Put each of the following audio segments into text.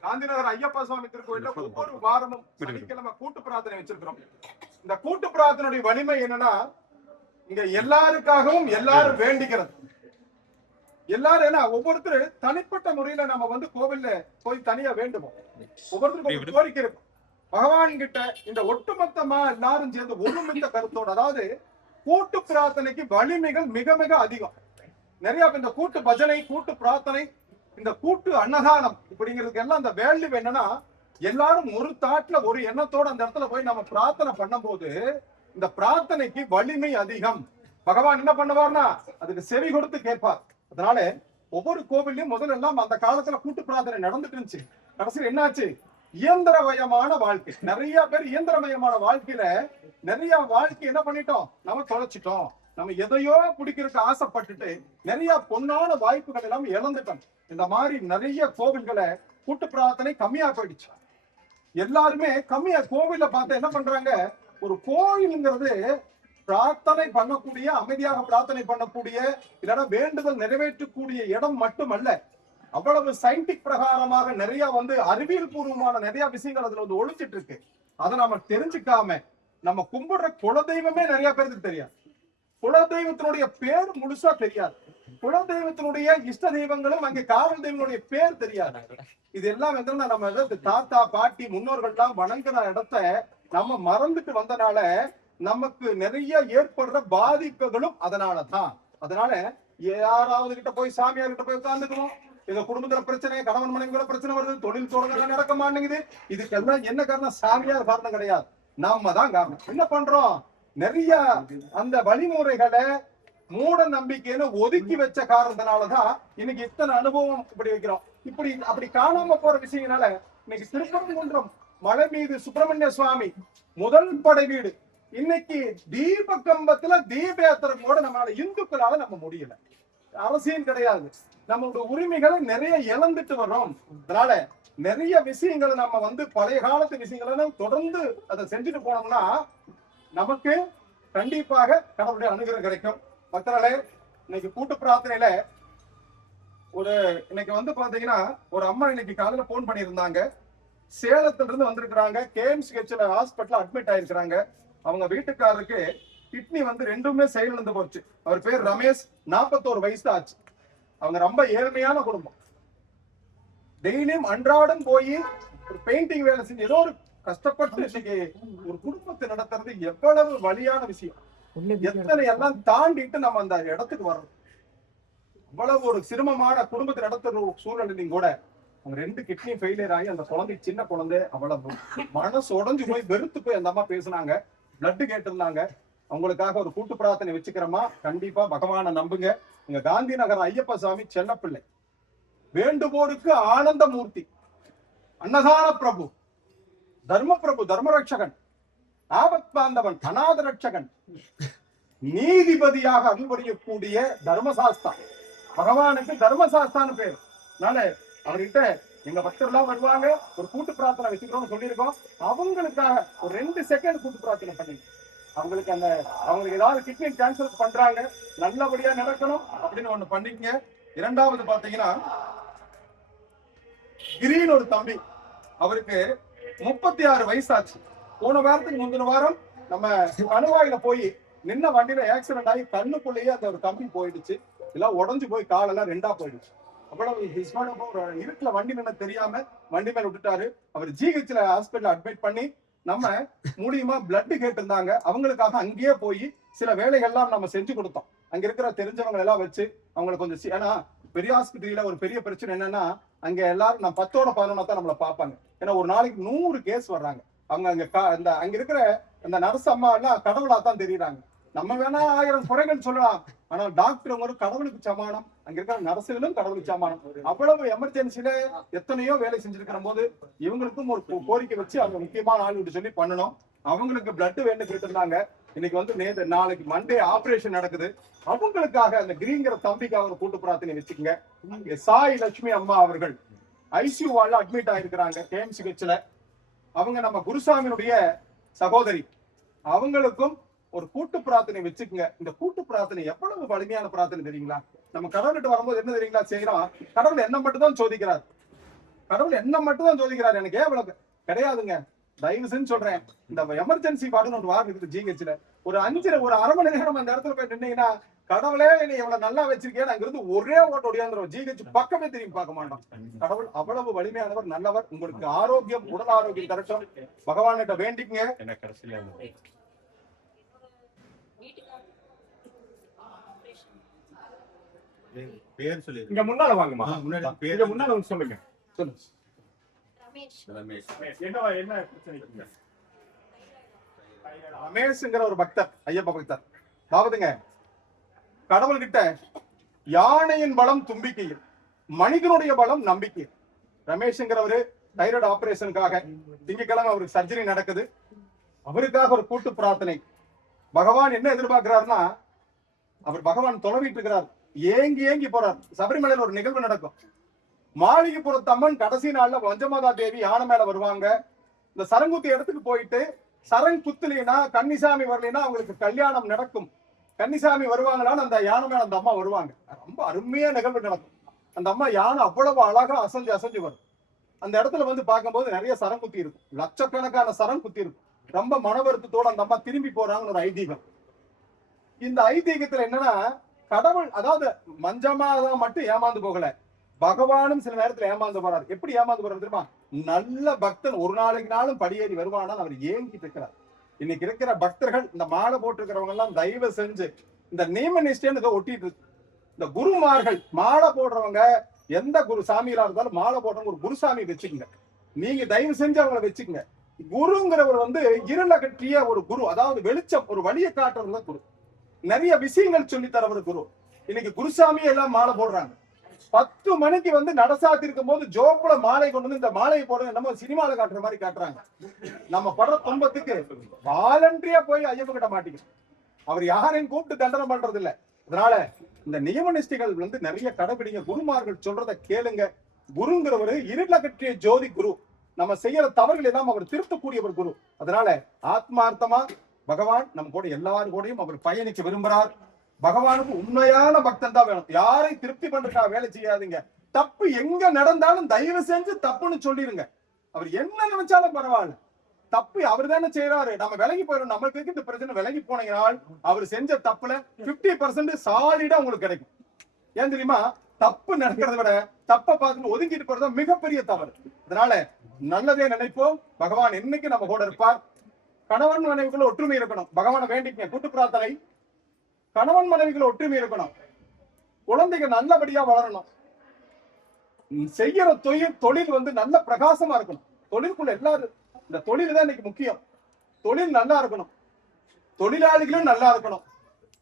காந்திநகர் ஐயப்பா சுவாமி திருக்கோயில்ல ஒவ்வொரு வாரமும் சனிக்கிழமை கூட்டு பிரார்த்தனை வச்சிருக்கிறோம். இந்த கூட்டு பிரார்த்தனையுடைய வலிமை என்னன்னா, இங்க எல்லாருக்காகவும் எல்லாரும் வேண்டிக்கிறது. எல்லாரும் என்ன, ஒவ்வொருத்தர் தனிப்பட்ட முறையில நம்ம வந்து கோவில்ல போய் தனியா வேண்டுவோம். ஒவ்வொருத்தருக்கும் கோரிக்கை இருக்கும். பகவான் கிட்ட இந்த ஒட்டுமொத்தமா எல்லாரும் சேர்ந்து ஒருமித்த கருத்தோடு, அதாவது கூட்டு பிரார்த்தனைக்கு வலிமைகள் மிக மிக அதிகம். நிறைய இந்த கூட்டு பஜனை, கூட்டு பிரார்த்தனை, இந்த கூட்டு அன்னதானம் இப்படிங்கிறதுக்கு எல்லாம் அந்த வேல்யூ என்னன்னா, எல்லாரும் ஒரு தாட்ல ஒரு எண்ணத்தோட அந்த இடத்துல போய் நம்ம பிரார்த்தனை பண்ணும் போது இந்த பிரார்த்தனைக்கு வலிமை அதிகம். பகவான் என்ன பண்ணுவார்னா அதுக்கு செவி கொடுத்து கேட்பார். அதனால ஒவ்வொரு கோவிலையும் முதல்ல எல்லாம் அந்த காலத்துல கூட்டு பிரார்த்தனை நடந்துட்டு இருந்துச்சு. கடைசியில் என்னாச்சு, இயந்திரமயமான வாழ்க்கை. நிறைய பேர் இயந்திரமயமான வாழ்க்கையில நிறைய வாழ்க்கை என்ன பண்ணிட்டோம், நம்ம தொலைச்சிட்டோம். நம்ம எதையோ பிடிக்கிறதுக்கு ஆசைப்பட்டுட்டு நிறைய பொன்னான வாய்ப்புகள் எல்லாம் இழந்துட்டோம். இந்த மாதிரி நிறைய கோவில்களை கூட்டு பிரார்த்தனை கம்மியா போயிடுச்சு. எல்லாருமே கம்மியா கோவில பார்த்து என்ன பண்றாங்க, ஒரு கோயிலுங்கிறது பிரார்த்தனை பண்ணக்கூடிய, அமைதியாக பிரார்த்தனை பண்ணக்கூடிய, இல்லைன்னா வேண்டுதல் நிறைவேற்றக்கூடிய இடம் மட்டுமல்ல. அவ்வளவு சயின்டிக் பிரகாரமாக நிறைய வந்து அறிவியல் பூர்வமான நிறைய விஷயங்கள் அதுல வந்து ஒழிச்சிட்டு இருக்கு. அதை நாம தெரிஞ்சுக்காம நம்ம கும்பிடுற குலதெய்வமே நிறைய பேருக்கு தெரியாது. குலதெய்வத்தினுடைய பேர் முழுசா தெரியாது. குலதெய்வத்தினுடைய இஷ்ட தெய்வங்களும் அங்கே காவல் தெய்வங்களுடைய பேர் தெரியாது. இது எல்லாம் வந்து நம்ம தாத்தா பாட்டி முன்னோர்கள் எல்லாம் வணங்குற இடத்த நம்ம மறந்துட்டு வந்தனால நமக்கு நிறைய ஏற்படுற பாதிப்புகளும் அதனாலதான். அதனால யாராவது கிட்ட போய் சாமியார் கிட்ட போய் உட்கார்ந்துக்குவோம். எங்க குடும்பத்துல பிரச்சனை, கணவன் மனைவியோட பிரச்சனை வருது, தொழில் தொடங்க நடக்க மாட்டேங்குது. இதுக்கெல்லாம் என்ன காரணம்? சாமியார் காரணம் கிடையாது, நாம தான் காரணம். என்ன பண்றோம், நிறைய அந்த வழிமுறைகளை மூட நம்பிக்கைன்னு ஒதுக்கி வச்ச காரணத்தினாலதான் இன்னைக்கு இத்தனை அனுபவம் இப்படி வைக்கிறோம். இப்படி அப்படி காணாம போற விஷயங்களால இன்னைக்கு திருப்பரங்குன்றம் மலை மீது சுப்பிரமணிய சுவாமி முதல் படை வீடு இன்னைக்கு தீப கம்பத்துல தீபேத்திரம் கூட நம்மளால இந்துக்களால நம்ம முடியல. அரசியல் கிடையாது, நம்மளோட உரிமைகளை நிறைய இழந்துட்டு வர்றோம். அதனால நிறைய விஷயங்களை நம்ம வந்து பழைய காலத்து விஷயங்களை தொடர்ந்து அதை செஞ்சுட்டு போனோம்னா நமக்கு கண்டிப்பாக கடவுளுடைய அனுகிரகம் கிடைக்கும். பக்தர்களே, இன்னைக்கு கூட்டு பிரார்த்தனையில இன்னைக்கு வந்து பாத்தீங்கன்னா ஒரு அம்மா இன்னைக்கு காலையில போன் பண்ணியிருந்தாங்க. சேலத்துல இருந்து வந்திருக்கிறாங்க. KMCHல ஹாஸ்பிட்டல் அட்மிட் ஆயிருக்கிறாங்க. அவங்க வீட்டுக்காரருக்கு கிட்னி வந்து ரெண்டுமே செயலிழந்து போச்சு. அவர் பேர் ரமேஷ், 41 வயசு ஆச்சு. அவங்க ரொம்ப ஏழ்மையான குடும்பம். டெய்லியும் அன்றாடம் போய் ஒரு பெயிண்டிங் வேலை செஞ்சு ஏதோ ஒரு கஷ்டப்பட்டு இன்னைக்கு ஒரு குடும்பத்தை நடத்துறது எவ்வளவு வலியான விஷயம். எத்தனை எல்லாம் தாண்டிட்டு நம்ம அந்த இடத்துக்கு வர்றோம். அவ்வளவு ஒரு சிரமமான குடும்பத்தை நடத்துற ஒரு சூழ்நிலையும் கூட அவங்க 2 கிட்னி ஃபெயிலியர் ஆகி அந்த குழந்தை, சின்ன குழந்தை, அவ்வளவு மனசு உடஞ்சு போய் வெறுத்து போய் அந்த அம்மா பேசினாங்க. பிளட் கேட்டிருந்தாங்க. அவங்களுக்காக ஒரு கூட்டு பிரார்த்தனை வச்சுக்கிறோமா, கண்டிப்பா பகவானை நம்புங்க. இங்க காந்தி நகர் ஐயப்ப சாமி செல்லப்பிள்ளை, வேண்டுவோருக்கு ஆனந்த மூர்த்தி, அன்னதான பிரபு, தர்ம பிரபு, தர்மரட்சகன், ஆபத் பாந்தவன், அநாத ரட்சகன், நீதிபதியாக அன்புரியக்கூடிய தர்மசாஸ்தா. பகவானுக்கு தர்மசாஸ்தான்னு பேர். அதனால அவர்கிட்ட எங்க பக்தர்லாம் வருவாங்க. ஒரு கூட்டு பிரார்த்தனை வச்சுக்கிறோம்னு சொல்லியிருக்கோம். அவங்களுக்காக ஒரு 2 செகண்ட் கூட்டு பிரார்த்தனை பண்ணி அவங்களுக்கு ஏதாவது கிட்னி கேன்சல் பண்றாங்க, நல்லபடியா நடக்கணும் அப்படின்னு ஒண்ணு பண்ணிக்கங்க. இரண்டாவது பாத்தீங்கன்னா கிரீன் ஒரு தம்பி, அவருக்கு 36 வயசு ஆச்சு. போன வாரத்துக்கு முந்தின வாரம் நம்ம கணுவாயில போய் நின்ன வண்டியில ஆக்சிடென்ட் ஆகி கண்ணுக்குள்ளேயே அந்த ஒரு கம்பி போயிடுச்சு. எல்லாம் உடஞ்சு போய் காலெல்லாம் 2ஆ போயிடுச்சு. அவ்வளவு இருட்டுல வண்டி நின்ன தெரியாம வண்டி மேல விட்டுட்டாரு. அவர் GHல ஹாஸ்பிட்டல் அட்மிட் பண்ணி நம்ம மூலியமா பிளட் கேட்டிருந்தாங்க. அவங்களுக்காக அங்கேயே போய் சில வேலைகள்லாம் நம்ம செஞ்சு கொடுத்தோம். அங்க இருக்கிற தெரிஞ்சவங்க எல்லாம் வச்சு அவங்களுக்கு கொஞ்சம், ஏன்னா பெரிய ஆஸ்பத்திரியில ஒரு பெரிய பிரச்சனை என்னன்னா, அங்க எல்லாரும் நம்ம 10ஓட 11 தான் நம்மளை பார்ப்பாங்க. ஏன்னா ஒரு நாளைக்கு 100 கேஸ் வர்றாங்க. அவங்க அங்க இருக்கிற அந்த நர்ஸ் அம்மா எல்லாம் கடவுளா தான் தெரியுறாங்க. நம்ம வேணா 1000 குறைகள் சொல்லலாம், ஆனால் டாக்டர் ஒரு கடவுளுக்கு சமானம். அங்க இருக்கிற நர்சுகளும் கடவுளுக்கு சமானம். அவ்வளவு எமர்ஜென்சில எத்தனையோ வேலை செஞ்சிருக்கிற போது இவங்களுக்கும் ஒரு கோரிக்கை வச்சு அவங்க முக்கியமான ஆள் சொல்லி பண்ணணும். அவங்களுக்கு பிளட் வேண்டு இருந்தாங்க. இன்னைக்கு வந்து நாளைக்கு மண்டே ஆபரேஷன் நடக்குது. அவங்களுக்காக அந்த கிரீங்கிற தம்பிக்காக ஒரு கூட்டு பிரார்த்தனை வச்சுக்கோங்க. சாய் லட்சுமி அம்மா அவர்கள் ICU வார்டுல அட்மிட் ஆயிருக்கிறாங்க KMCHல. அவங்க நம்ம குருசாமியினுடைய சகோதரி அவங்களுக்கும் ஒரு கூட்டு பிரார்த்தனை வச்சுக்குங்க. இந்த கூட்டு பிரார்த்தனை எவ்வளவு வலிமையான பிரார்த்தனை தெரியுங்களா? நம்ம கடவுள்கிட்ட வரும்போது என்ன தெரியுங்களா செய்யறோம்? கடவுள் என்ன மட்டும் தான் சோதிக்கிறார். கடவுள் என்ன மட்டும் தான் சோதிக்கிறார். எனக்கு எவ்வளவு கிடையாதுங்க. தயவு செஞ்சு சொல்றேன், இந்த எமர்ஜென்சி வார்டுன்னு ஒரு வார்டு இருக்குது ஜிஹெச்ல. ஒரு அரை மணி நேரம் அந்த இடத்துல போய் நின்னீங்கன்னா, கடவுளே என்னை எவ்வளவு நல்லா வச்சிருக்கேன் அங்கிருந்து ஒரே ஓட்ட ஒடியாந்துரும். ஜிஹெச் பக்கமே திரும்பி பார்க்க மாட்டோம். கடவுள் அவ்வளவு வலிமையானவர், நல்லவர். உங்களுக்கு ஆரோக்கியம், உடல் ஆரோக்கியம் தரட்டும். பகவான்கிட்ட வேண்டிக்கங்க. பேர் சொல்லி இங்க முன்னால வாங்கம்மா. பேர் முன்னால வந்து சொல்லுங்க. சொல்லுங்க. என்ன பிரச்சனை? ரமேஷ்ங்கிற ஒரு பக்தர், ஐயப்ப பக்தர். அதாவதுங்க, கடவுள்கிட்ட யானையின் பலம் தும்பிக்கையில், மனிதனுடைய பலம் நம்பிக்கை. ரமேஷ்ங்கிறவரு தைராய்டு ஆபரேஷனுக்காக திங்கட்கிழமை அவருக்கு சர்ஜரி நடக்குது. அவருக்காக ஒரு கூட்டு பிரார்த்தனை. பகவான் என்ன எதிர்பார்க்கிறாருன்னா, அவர் பகவான் தொலைவிட்டு இருக்கிறார், ஏங்கி ஏங்கி போறார். சபரிமலையில் ஒரு நிகழ்வு நடக்கும். மாளிகைப்புறத்து அம்மன் கடைசி நாள்ல வஞ்சமாதா தேவி யானை மேல வருவாங்க. இந்த சரங்குத்தி இடத்துக்கு போயிட்டு சரண் குத்துலினா, கன்னிசாமி வரலைன்னா அவங்களுக்கு கல்யாணம் நடக்கும். கன்னிசாமி வருவாங்களான்னு அந்த யானை மேல அந்த அம்மா வருவாங்க. ரொம்ப அருமையா நிகழ்வு நடக்கும். அந்த அம்மா யானை அவ்வளவு அழகா அசைஞ்சு அசைஞ்சு வரும். அந்த இடத்துல வந்து பார்க்கும்போது நிறைய சரம் குத்தி இருக்கும், லட்சக்கணக்கான சரம் குத்தி இருக்கும். ரொம்ப மன வருத்தத்தோட அந்த அம்மா திரும்பி போறாங்கன்னு ஒரு ஐதீகம். இந்த ஐதீகத்துல என்னன்னா, கடவுள் அதாவது மஞ்சமாதா மட்டும் ஏமாந்து போகல, பகவானும் சில நேரத்துல ஏமாந்து போறாரு. எப்படி ஏமாந்து போறாரு தெரியுமா? நல்ல பக்தன் ஒரு நாளைக்கு நாளும் படியேறி வருவானால் அவர் ஏங்கிட்டு இருக்கிறார். இன்னைக்கு இருக்கிற பக்தர்கள், இந்த மாலை போட்டிருக்கிறவங்க எல்லாம் தயவு செஞ்சு இந்த நியம நிஷ்டைன்னு ஒட்டிட்டு இருக்கு. இந்த குருமார்கள் மாலை போடுறவங்க, எந்த குரு சாமியா இருந்தாலும் மாலை போடுறவங்க ஒரு குருசாமி வச்சுக்கங்க. நீங்க தயவு செஞ்சு அவங்களை வச்சுக்கங்க. குருங்கிறவர் வந்து இருள கட்டிய ஒரு குரு, அதாவது வெளிச்சம், ஒரு வழியை காட்டுறதுல குரு. நிறைய விஷயங்கள் சொல்லி தரவர் குரு. இன்னைக்கு குருசாமி எல்லாம் மாலை போடுறாங்க. 10 மணிக்கு வந்து நடசாத்தி இருக்கும் போது ஜோப்புல மாலை கொண்டு வந்து இந்த மாலையை போடுறது நம்ம சினிமால காட்டுற மாதிரி காட்டுறாங்க. நம்ம படுற துன்பத்துக்கு வாலண்டரியா போய் ஐயப்ப கிட்ட மாட்டிக்கணும். அவர் யாரையும் கூப்பிட்டு தண்டனை பண்றது இல்ல. அதனால இந்த நியம நிஷ்டைகள் வந்து நிறைய கடைபிடிங்க. குருமார்கள் சொல்றத கேளுங்க. குருங்கிறவர் இருள கட்டிய ஜோதி குரு. நம்ம செய்யற தவறுகள் எல்லாம் அவர் திருத்தக்கூடியவர் குரு. அதனால ஆத்மார்த்தமா பகவான் நம்ம கூட எல்லாரும் கூடயும் அவர் பயணிக்க விரும்புறார். பகவானுக்கு உண்மையான பக்தன் தான் வேணும். யாரை திருப்தி பண்றதுக்காக வேலை செய்யாதீங்க. தப்பு எங்க நடந்தாலும் தயவு செஞ்சு தப்புன்னு சொல்லிருங்க. அவர் என்ன நினைச்சாலும் பரவாயில்ல, தப்பு அவர் தானே செய்யறாரு, நம்ம விலகி போயிடும். நம்மளுக்கு இந்த பிரச்சனை விலகி போனீங்கனால் அவர் செஞ்ச தப்புல 50% சாலிடா உங்களுக்கு கிடைக்கும். ஏன் தெரியுமா? தப்பு நடக்கிறத விட தப்பை பார்த்துட்டு ஒதுங்கிட்டு போறதா மிகப்பெரிய தவறு. அதனால நல்லதே நினைப்போம். பகவான் என்னைக்கு நம்ம கூட இருப்பார். கணவன் மனைவிக்குள்ள ஒற்றுமை இருக்கணும். பகவானை வேண்டிக்க கூட்டு பிரார்த்தனை. கணவன் மனைவிக்குள்ள ஒற்றுமை இருக்கணும். குழந்தைங்க நல்லபடியா வளரணும். செய்யற தொழில் வந்து நல்ல பிரகாசமா இருக்கணும். தொழிலுக்குள்ள எல்லாரும், இந்த தொழில் தான் இன்னைக்கு முக்கியம். தொழில் நல்லா இருக்கணும், தொழிலாளிகளும் நல்லா இருக்கணும்,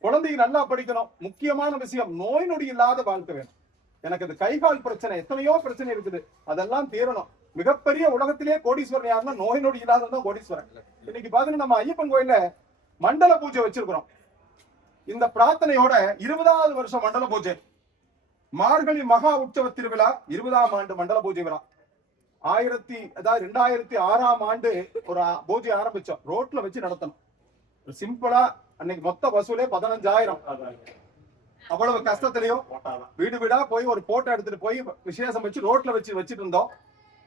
குழந்தைங்க நல்லா படிக்கணும். முக்கியமான விஷயம், நோய் நொடி இல்லாத வாழ்க்கை வேணும். எனக்கு இந்த கைகால் பிரச்சனை, எத்தனையோ பிரச்சனை இருக்குது, அதெல்லாம் தீரணும். மிகப்பெரிய உலகத்திலேயே கோடீஸ்வரன் யாருன்னா நோய் நொடி இல்லாததான் கோடீஸ்வரன். இன்னைக்கு பாத்தீங்கன்னா நம்ம ஐயப்பன் கோயில்ல மண்டல பூஜை வச்சிருக்கிறோம். இந்த பிரார்த்தனையோட 20வது வருஷம் மண்டல பூஜை, மார்கழி மகா உற்சவ திருவிழா, 20ஆம் ஆண்டு மண்டல பூஜை விழா. 2006ஆம் ஆண்டு ஒரு பூஜை ஆரம்பிச்சோம். ரோட்ல வச்சு நடத்தணும். சிம்பிளா அன்னைக்கு மொத்த வசூலே 15,000. அவ்வளவு கஷ்டத்திலையும் வீடு வீடா போய் ஒரு போட்டோ எடுத்துட்டு போய் விசேஷம் வச்சு ரோட்ல வச்சுட்டு இருந்தோம்.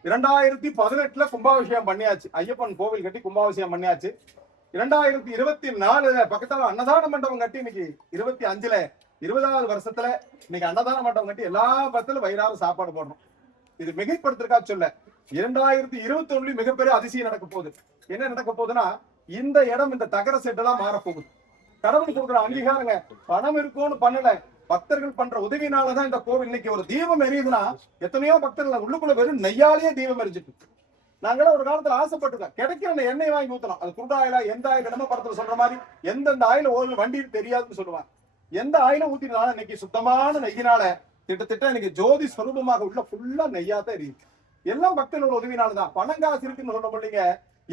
2018ல கும்பாபிஷேகம் பண்ணியாச்சு. ஐயப்பன் கோவில் கட்டி கும்பாபிஷேகம் பண்ணியாச்சு. 2024 பக்கத்தால அன்னதான மண்டபம் கட்டி இன்னைக்கு 25ல 20வது வருஷத்துல இன்னைக்கு அன்னதான மண்டபம் கட்டி எல்லா பக்கத்துல வயிறார சாப்பாடு போடணும். இது மிகைப்படுத்திருக்கா சொல்ல. 2021 மிகப்பெரிய அதிசயம் நடக்க போகுது. என்ன நடக்க போகுதுன்னா, இந்த இடம், இந்த தகர செட்டெல்லாம் மாறப்போகுது. கடவுள் கொடுக்குற அங்கீகாரங்க. பணம் இருக்கும்னு பண்ணல, பக்தர்கள் பண்ற உதவினாலதான் இந்த கோவில் இன்னைக்கு ஒரு தீபம் எரியுதுன்னா, எத்தனையோ பக்தர்கள் உள்ளுக்குள்ள வெறும் நெய்யாலேயே தீபம் எரிஞ்சிட்டு. நாங்களே ஒரு காலத்துல ஆசைப்பட்டுருக்கோம், கிடைக்கிற எண்ணெய் வாங்கி ஊத்தணும். அது குருட ஆயிலா, எந்த ஆயில், இடம படத்துல சொல்ற மாதிரி எந்தெந்த ஆயில ஒரு வண்டி தெரியாதுன்னு சொல்லுவாங்க. எந்த ஆயில ஊத்தினாலும் இன்னைக்கு சுத்தமான நெய்யினால திட்டத்திட்ட இன்னைக்கு ஜோதி ஸ்வரூபமாக உள்ள ஃபுல்லா நெய்யாதான் எரியுது. எல்லாம் பக்தர்களோட உதவினால்தான். பணம் காசு இருக்குன்னு சொல்ல முடியீங்க,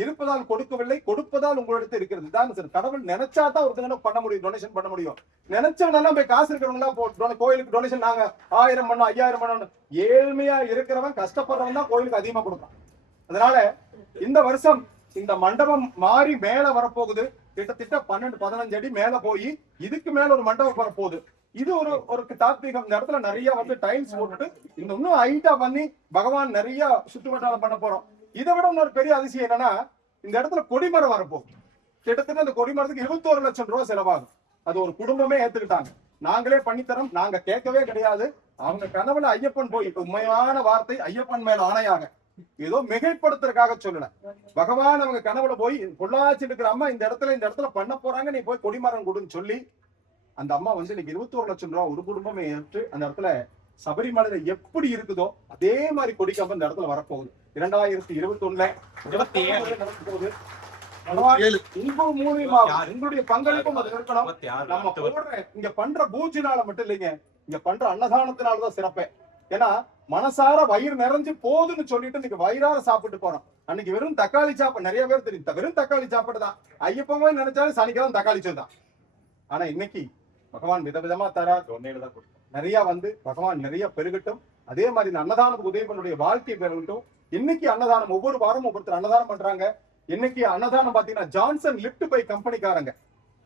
இருப்பதால் கொடுக்கவில்லை, கொடுப்பதால் உங்களிடத்து இருக்கிறது தான் சார். கடவுள் நினைச்சாதான் ஒருத்தங்க பண்ண முடியும், டொனேஷன் பண்ண முடியும். நினைச்சவனெல்லாம் போய் காசு இருக்கிறவங்க கோயிலுக்கு டொனேஷன் நாங்க 1000 பண்ணோம், 5000 பண்ணணும். ஏழ்மையா இருக்கிறவன், கஷ்டப்படுறவன் தான் கோயிலுக்கு அதிகமா கொடுப்பான். அதனால இந்த வருஷம் இந்த மண்டபம் மாறி மேல வரப்போகுது. கிட்டத்தட்ட 12-15 அடி மேல போய் இதுக்கு மேல ஒரு மண்டபம் வரப்போகுது. இது ஒரு தாத்வீகம். இந்த இடத்துல நிறைய வந்து டைல்ஸ் போட்டுட்டு இன்னும் ஹைட்டா பண்ணி பகவான் நிறைய சுற்றுவட்டாரம் பண்ண போறோம். இதை விட இன்னொரு பெரிய அதிசயம் என்னன்னா, இந்த இடத்துல கொடிமரம் வரப்போகுது. கிட்டத்தட்ட அந்த கொடிமரத்துக்கு 21 லட்சம் ரூபாய் செலவாகும். அது ஒரு குடும்பமே ஏத்துக்கிட்டாங்க. நாங்களே பண்ணித்தரோம், நாங்க கேட்கவே கிடையாது. அவங்க கனவுல ஐயப்பன் போய் உண்மையான வார்த்தை, ஐயப்பன் மேல ஆணையாக, ஏதோ மிகைப்படுத்துறதுக்காக சொல்லல. பகவான் அவங்க கனவுல போய் பொள்ளாச்சி இருக்கிற அம்மா இந்த இடத்துல பண்ண போறாங்க, நீ போய் கொடிமரம் கொடுன்னு சொல்லி அந்த அம்மா வந்து இன்னைக்கு 21 லட்சம் ரூபாய் ஒரு குடும்பமே ஏற்று அந்த இடத்துல சபரிமலையில எப்படி இருக்குதோ அதே மாதிரி கொடிக்கம்பம் இந்த இடத்துல வரப்போகுது. 2021 நடக்க போகுது. உங்களுடைய பங்களிப்பும் அது இருக்கணும். நம்ம போடுற இங்க பண்ற பூஜைனால மட்டும் இல்லைங்க, இங்க பண்ற அன்னதானத்தினாலதான் சிறப்பே. ஏன்னா மனசார வயிறு நிறைஞ்சு போதுன்னு சொல்லிட்டு இன்னைக்கு வயிறார சாப்பிட்டு போறோம். அன்னைக்கு வெறும் தக்காளி சாப்பாடு, நிறைய பேர் தெரியும், வெறும் தக்காளி சாப்பாடு தான். ஐயப்பமே நினைச்சாலும் சனிக்கிழமை தக்காளி சோறு தான். ஆனா இன்னைக்கு பகவான் விதவிதமா தரா, நிறைய வந்து பகவான் நிறைய பெருகட்டும். அதே மாதிரி இந்த அன்னதானத்துக்கு உதயபனுடைய வாழ்க்கை பெருகட்டும். இன்னைக்கு அன்னதானம் ஒவ்வொரு வாரமும் ஒவ்வொருத்தர் அன்னதானம் பண்றாங்க. இன்னைக்கு அன்னதானம் பாத்தீங்கன்னா ஜான்சன் லிப்ட் பை கம்பெனிக்காரங்க,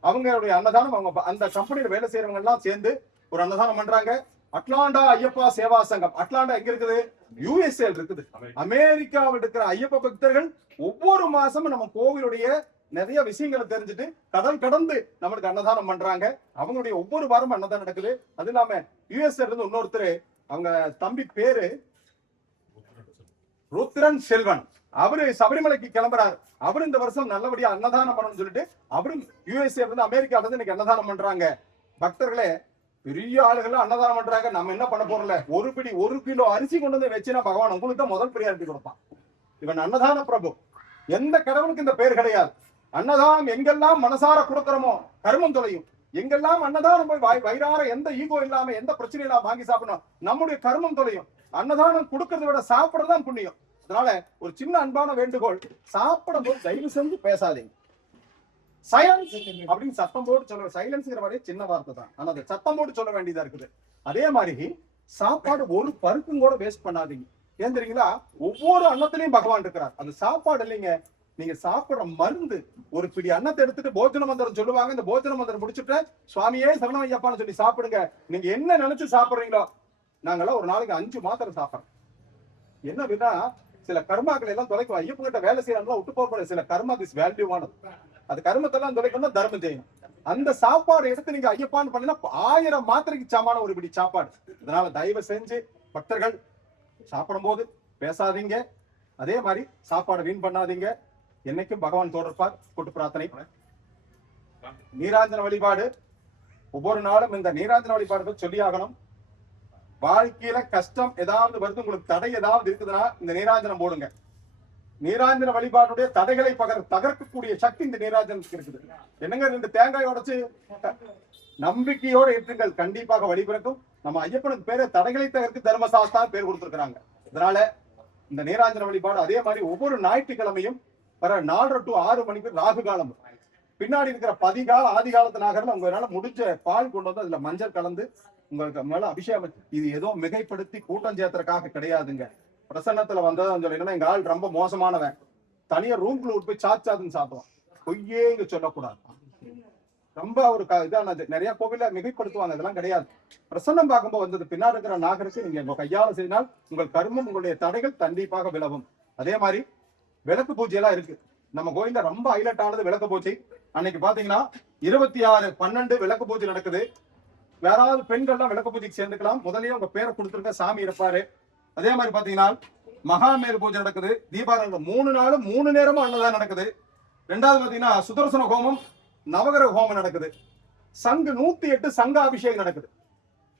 அவங்களுடைய அன்னதானம், அவங்க அந்த கம்பெனியில வேலை செய்யறவங்க எல்லாம் சேர்ந்து ஒரு அன்னதானம் பண்றாங்க. அட்லாண்டா ஐயப்பா சேவா சங்கம், அட்லாண்டா எங்க இருக்குது? யுஎஸ்ஏ இருக்குது. அமெரிக்காவில் இருக்கிற ஐயப்ப பக்தர்கள் ஒவ்வொரு மாசமும் நம்ம கோவிலுடைய நிறைய விஷயங்களை தெரிஞ்சுட்டு கடல் கடந்து நம்மளுக்கு அன்னதானம் பண்றாங்க. அவங்களுடைய ஒவ்வொரு வாரமும் அன்னதானம் நடக்குது. அது இல்லாம யுஎஸ்ஏ இருந்து இன்னொருத்தர், அவங்க தம்பி பேரு ருத்ரன் செல்வன், அவரு சபரிமலைக்கு கிளம்புறாரு. அவரு இந்த வருஷம் நல்லபடியா அன்னதானம் பண்ணணும்னு சொல்லிட்டு அவரும் யுஎஸ்ஏ இருந்து அமெரிக்கால இருந்து இன்னைக்கு அன்னதானம் பண்றாங்க. பக்தர்களே, பெரிய ஆளுகள் அன்னதானம் பண்றாங்க. நம்ம என்ன பண்ண போறோம்ல, ஒரு கிலோ அரிசி கொண்டு வந்து வச்சுனா பகவான் உங்களுக்கு தான் முதல் பிரியாரிட்டி கொடுப்பான். இவன் அன்னதான பிரபு. எந்த கடவுளுக்கு இந்த பேர் கிடையாது. அன்னதானம் எங்கெல்லாம் மனசார கொடுக்கிறோமோ கர்மம் தொலையும். எங்கெல்லாம் அன்னதானம் போய் வயிறார எந்த ஈகோ இல்லாம எந்த பிரச்சனையும் இல்லாம வாங்கி சாப்பிடணும், நம்முடைய கர்மம் தொலையும். அன்னதானம் கொடுக்கறத விட சாப்பிடறதான் புண்ணியம். அதனால ஒரு சின்ன அன்பான வேண்டுகோள், சாப்பிடும் போது தயவு செஞ்சு பேசாதீங்க. சைலன்ஸ் அப்படின்னு சத்தம் போட்டு சொல்ல, சைலன்ஸ்ங்கிற மாதிரி சின்ன வார்த்தை தான், ஆனா அதை சத்தம் போட்டு சொல்ல வேண்டியதா இருக்குது. அதே மாதிரி சாப்பாடு ஒரு பருக்கும் கூட வேஸ்ட் பண்ணாதீங்க. ஏன் தெரியுங்களா, ஒவ்வொரு அன்னத்திலையும் பகவான் இருக்கிறார். அந்த சாப்பாடு இல்லைங்க, நீங்க சாப்பிடுற மருந்து. ஒரு பிடி அன்னத்தை எடுத்துட்டு போஜன மந்திரம் சொல்லுவாங்க, இந்த போஜன மந்திரம் முடிச்சுட்டு சுவாமியே சரணம் ஐயப்பான்னு சொல்லி சாப்பிடுங்க. நீங்க என்ன நினைச்சு சாப்பிடுறீங்களோ, நாங்கெல்லாம் ஒரு நாளைக்கு 5 மாத்திரை சாப்பிடுறோம். என்ன அப்படின்னா, சில கர்மாக்களை எல்லாம் தொலைக்கும். ஐயப்ப கிட்ட வேலை செய்யறாங்களா விட்டு போக, சில கர்மா திஸ் வேல்யூவானது. அது கர்மத்தெல்லாம் தொலைக்கணும், தர்மம் செய்யணும். அந்த சாப்பாடு எடுத்து நீங்க ஐயப்பான்னு பண்ணா 1000 மாத்திரைக்கு சமான ஒரு பிடி சாப்பாடு. அதனால தயவு செஞ்சு பக்தர்கள் சாப்பிடும் போது பேசாதீங்க. அதே மாதிரி சாப்பாடு வீண் பண்ணாதீங்க. என்னைக்கும் பகவான் தோற்பார். கூட்டு பிரார்த்தனை, நீராஞ்சன வழிபாடு. ஒவ்வொரு நாளும் இந்த நீராஞ்சன வழிபாடு சொல்லி ஆகணும். வாழ்க்கையில கஷ்டம் ஏதாவது வருது, உங்களுக்கு தடை ஏதாவது இருக்குதுன்னா இந்த நீராஞ்சனம் போடுங்க. நீராஞ்சன வழிபாடுடைய தடைகளை தகர்க்கக்கூடிய சக்தி இந்த நீராஞ்சனத்துக்கு இருக்குது. என்னங்க, 2 தேங்காய் உடைச்சு நம்பிக்கையோடு ஏற்றுங்கள், கண்டிப்பாக வழிபிறக்கும். நம்ம ஐயப்பனுக்கு பேரு தடைகளை தகர்க்கு தர்மசாஸ்தா பேர் கொடுத்திருக்கிறாங்க. அதனால இந்த நீராஞ்சன வழிபாடு. அதே மாதிரி ஒவ்வொரு ஞாயிற்றுக்கிழமையும் வர 4 to 6 மணிக்கு ராகு காலம், பின்னாடி இருக்கிற பதிகால ஆதி காலத்து நாகரில் உங்களால முடிஞ்ச பால் கொண்டு வந்து அதுல மஞ்சள் கலந்து உங்களுக்கு மேல அபிஷேகம். இது ஏதோ மிகைப்படுத்தி கூட்டம் சேர்த்துறதுக்காக கிடையாதுங்க. பிரசன்னத்துல வந்ததுன்னு சொல்லி, எங்க ஆள் ரொம்ப மோசமானவன், தனியா ரூம்குள்ள விட்டு போய் சாத்துன்னு சாப்பிடுவான். பொய்யே இங்க சொல்லக்கூடாது. ரொம்ப ஒரு இதானது. நிறைய கோவில மிகைப்படுத்துவாங்க, அதெல்லாம் கிடையாது. பிரசன்னம் பார்க்கும்போது வந்தது பின்னாடி இருக்கிற நாகருக்கு நீங்க உங்க கையால செய்தால் உங்கள் கர்மம், உங்களுடைய தடைகள் கண்டிப்பாக விலகும். அதே மாதிரி விளக்கு பூஜை எல்லாம் இருக்கு. நம்ம கோயில்ல ரொம்ப ஹைலைட் ஆனது விளக்கு பூஜை. அன்னைக்கு பாத்தீங்கன்னா 26/12 விளக்கு பூஜை நடக்குது. வேறாவது பெண்கள்லாம் விளக்கு பூஜைக்கு சேர்ந்துக்கலாம். முதலே உங்க பேரை கொடுத்துருக்க, சாமி இருப்பாரு. அதே மாதிரி பாத்தீங்கன்னா மகாமேரு பூஜை நடக்குது. தீபாராதனை 3 நாளும் 3 நேரமும் அன்னதான் நடக்குது. 2வது பாத்தீங்கன்னா சுதர்சன ஹோமம், நவகிரக ஹோமம் நடக்குது. சங்கு 108 சங்க அபிஷேகம் நடக்குது.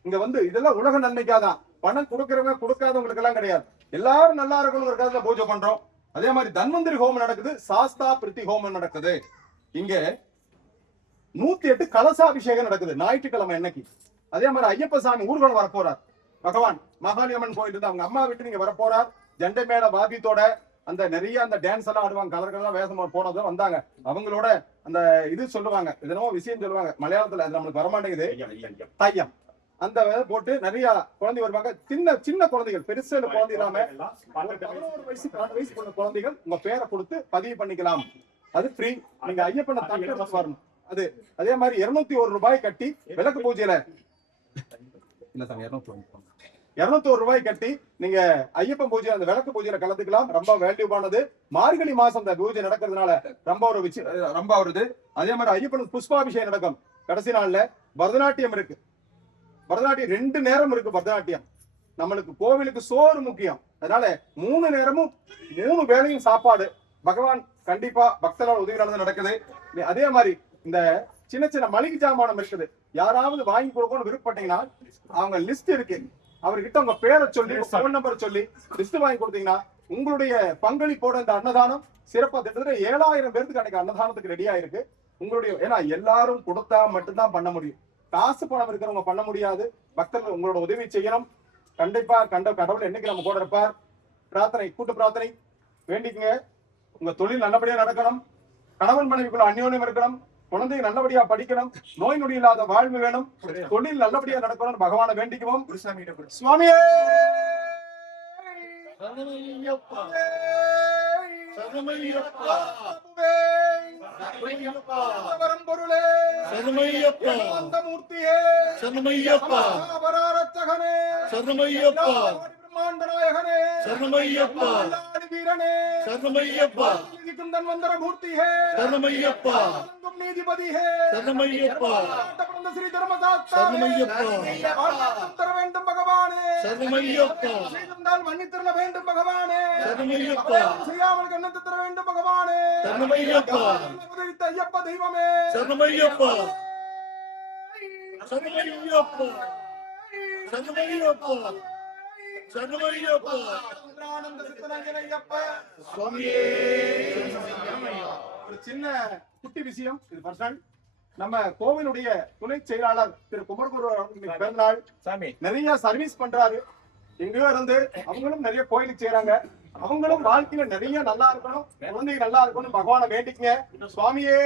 இங்க வந்து இதெல்லாம் உலக நன்மைக்காதான். பணம் கொடுக்கறவங்க கொடுக்காதவங்களுக்கு எல்லாம் கிடையாது. எல்லாரும் நல்லா இருக்கணும் பூஜை பண்றோம். அதே மாதிரி தன்வந்திரி ஹோமம் நடக்குது, சாஸ்தா பிரித்தி ஹோமம் நடக்குது. இங்க 108 கலசாபிஷேகம் நடக்குது ஞாயிற்றுக்கிழமை அன்னைக்கு. அதே மாதிரி ஐயப்ப சாமி ஊர்வலம் வர போறார். பகவான் மகாலியம்மன் கோயில் இருந்து அவங்க அம்மா வீட்டு நீங்க வர போறார். ஜெண்டை மேல வாபியத்தோட அந்த நிறைய அந்த டான்ஸ் எல்லாம் ஆடுவாங்க, கலர்கள்லாம் வேஷமா போனதும் வந்தாங்க. அவங்களோட அந்த இது சொல்லுவாங்க, இதனோ விஷயம் சொல்லுவாங்க மலையாளத்துல, அது நம்மளுக்கு வரமாட்டேங்குது. தையம் அந்த போட்டு நிறைய குழந்தை வருவாங்க. சின்ன சின்ன குழந்தைகள், பெருசா குழந்தை இல்லாம 11 வயசு 12 வயசு உள்ள குழந்தைகள் உங்க பேரை கொடுத்து பதிவு பண்ணிக்கலாம். அது ஃப்ரீ. நீங்க ஐயப்பனை தட்டு எடுத்து வரணும். அது அதே மாதிரி 201 ரூபாய் கட்டி விளக்கு பூஜையில இல்ல சார் 201 ரூபாய் கட்டி நீங்க ஐயப்பன் பூஜை அந்த விளக்கு பூஜையில கலந்துக்கலாம். ரொம்ப வேல்யூபானது. மார்கழி மாசம் இந்த பூஜை நடக்கிறதுனால ரொம்ப வருது. அதே மாதிரி ஐயப்பனுக்கு புஷ்பாபிஷேகம் நடக்கும். கடைசி நாள்ல பரதநாட்டியம் இருக்கு. பரதநாட்டியம் 2 நேரம் இருக்கு. பரதநாட்டியம் நம்மளுக்கு கோவிலுக்கு சோறு முக்கியம். அதனால 3 நேரமும் 3 வேளையும் சாப்பாடு பகவான் கண்டிப்பா பக்தர்களோட உதவியால நடக்குது. அதே மாதிரி இந்த சின்ன சின்ன மளிகை ஜாமானம் இருக்குது. யாராவது வாங்கி கொடுக்கணும்னு விருப்பப்பட்டீங்கன்னா அவங்க லிஸ்ட் இருக்கு. அவர்கிட்ட உங்க பேரை சொல்லி போன் நம்பர் சொல்லி லிஸ்ட் வாங்கி கொடுத்தீங்கன்னா உங்களுடைய பங்களிப்போட இந்த அன்னதானம் சிறப்பா திட்டத்தட்ட 7000 பேருக்கு அன்னைக்கு அன்னதானத்துக்கு ரெடியா இருக்கு. உங்களுடைய ஏன்னா எல்லாரும் கொடுத்தா மட்டும்தான் பண்ண முடியும். காசு பணம் இருக்கிறவங்க பண்ண முடியாது. பக்தர்கள் உங்களோட உதவி செய்யணும். கண்டிப்பா கடவுள் என்னைக்கு நம்ம கூட இருப்பார். பிரார்த்தனை, கூட்டு பிரார்த்தனை வேண்டிக்குங்க. உங்க தொழில் நல்லபடியா நடக்கணும். கணவன் மனைவிக்குள்ள அந்யோன்யம் இருக்கணும். குழந்தைங்க நல்லபடியா படிக்கணும். நோய் நொடி இல்லாத வாழ்வு வேணும். தொழில் நல்லபடியா நடக்கணும். பகவானை வேண்டிக்குவோம். சுவாமியே பொருளே மூர்த்தியே பிரம்மாண்டநாயகனே சரணமையப்பா வீரனே சரணமையப்பா தன்வந்தர மூர்த்தியே சரணமையப்பா நீதிபதியே சரணமையப்பா ஸ்ரீ தர்மசாஸ்தா சரணமையப்பா தர வேண்டும் பகவானே சரணமையப்பா செய்தால் மன்னித்தர வேண்டும் பகவானே சரணமையப்பா செய்யாமல் கண்ணத்து தர வேண்டும் பகவானே சரணமையப்பா உதவித்த ஐயப்பா தெய்வமே சரணமையப்பா சரணமையப்பா சரணமையப்பா ஒரு சின்ன குட்டி விஷயம். இது பர்சனல். நம்ம கோவிலுடைய துணை செயலாளர் திரு குமரகுரு பிறந்தநாள். நிறைய சர்வீஸ் பண்றாரு. எங்கேயோ இருந்து அவங்களும் நிறைய கோயிலுக்கு செய்யறாங்க. அவங்களும் வாழ்க்கையில நிறைய நல்லா இருக்கணும், குழந்தைங்க நல்லா இருக்கணும். பகவானை வேண்டிக்கங்க. சுவாமியே